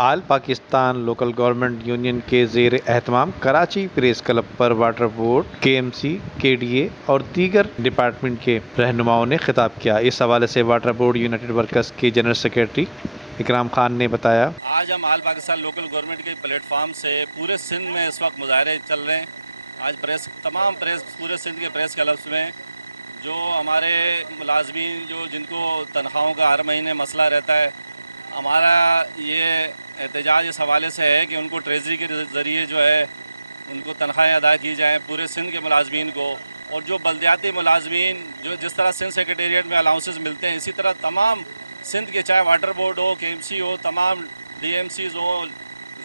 آل Pakistan local government union کے زیر اہتمام کراچی پریس کلب پر واٹر بورڈ، کے ایم سی، کے ڈی اے اور دیگر ڈپارٹمنٹ کے رہنماؤں نے خطاب کیا۔ اس حوالے سے واٹر بورڈ یونائٹڈ ورکرز کے جنرل سیکرٹری اکرام خان نے بتایا، آج ہم آل پاکستان لوکل گورنمنٹ کے پلیٹ فارم سے پورے سندھ میں اس وقت مظاہرے چل رہے ہیں۔ آج تمام پورے سندھ کے پریس کلبس میں جو ہمارے ملازمین جن کو تنخواہوں کا ہر مہینے مسئلہ رہتا ہے، ہمارا یہ احتجاج اس حوالے سے ہے کہ ان کو ٹریزری کے ذریعے جو ہے ان کو تنخواہیں ادا کی جائیں پورے سندھ کے ملازمین کو، اور جو بلدیاتی ملازمین جس طرح سندھ سیکریٹریٹ میں الاؤنسز ملتے ہیں، اسی طرح تمام سندھ کے چاہے واٹر بورڈ ہو، کے ایم سی ہو، تمام ڈی ایم سیز ہو،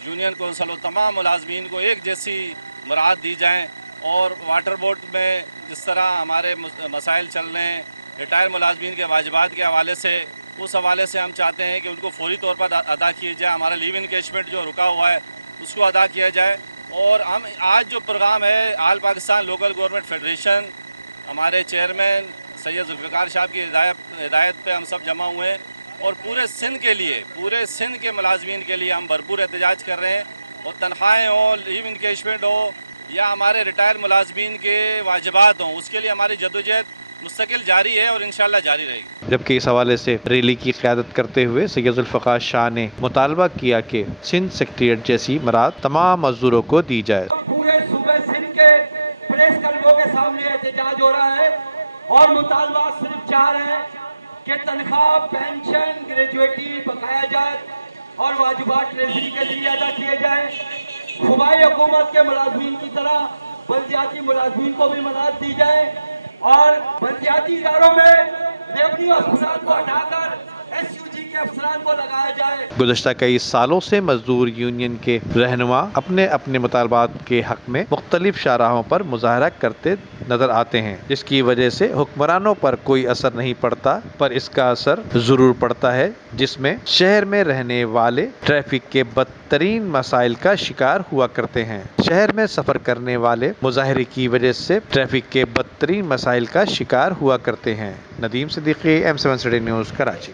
یونین کونسل ہو، تمام ملازمین کو ایک جیسی مراعات دی جائیں۔ اور واٹر بورڈ میں جس طرح ہمارے مسائل چل رہے ہیں ریٹائر ملازمین کے واجبات کے حوالے سے، اس حوالے سے ہم چاہتے ہیں کہ ان کو فوری طور پر ادا کیے جائے۔ ہمارا لیو انکیشمنٹ جو رکا ہوا ہے اس کو ادا کیا جائے۔ اور ہم آج جو پروگرام ہے آل پاکستان لوکل گورنمنٹ فیڈریشن، ہمارے چیئرمین سید ذوالفقار صاحب کی ہدایت پہ ہم سب جمع ہوئے ہیں، اور پورے سندھ کے لیے، پورے سندھ کے ملازمین کے لیے ہم بھرپور احتجاج کر رہے ہیں۔ اور تنخواہیں ہوں، لیو انکیشمنٹ ہو یا ہمارے ریٹائر ملازمین کے واجبات ہوں، اس کے لیے ہماری جدوجہد مستقل جاری ہے اور انشاءاللہ جاری رہے گی۔ جبکہ اس حوالے سے ریلی کی قیادت کرتے ہوئے سید ذوالفقار شاہ نے مطالبہ کیا کہ سندھ سیکریٹریٹ جیسی مراعات تمام مزدوروں کو دی جائے۔ پورے صوبے سندھ کے پریس کلبوں کے سامنے احتجاج ہو رہا ہے اور مطالبات صرف چار ہیں کہ تنخواہ، پینشن، گریجویٹی بقایا جائے اور واجبات ٹریزری کے ذریعے ادا کیے جائیں۔ صوبائی حکومت کے ملازمین کی طرح بلدیاتی ملازمین کو بھی مراعات دی جائے، اور بلدیاتی اداروں میں ریونیو افسران کو ہٹا کر ایس یو جی کے افسران کو لگایا جائے۔ گزشتہ کئی سالوں سے مزدور یونین کے رہنما اپنے اپنے مطالبات کے حق میں مختلف شاہراہوں پر مظاہرہ کرتے نظر آتے ہیں، جس کی وجہ سے حکمرانوں پر کوئی اثر نہیں پڑتا، پر اس کا اثر ضرور پڑتا ہے، جس میں شہر میں رہنے والے ٹریفک کے بدترین مسائل کا شکار ہوا کرتے ہیں۔ شہر میں سفر کرنے والے مظاہرے کی وجہ سے ٹریفک کے بدترین مسائل کا شکار ہوا کرتے ہیں۔ Nadeem Siddiqui, M7 city news, Karachi.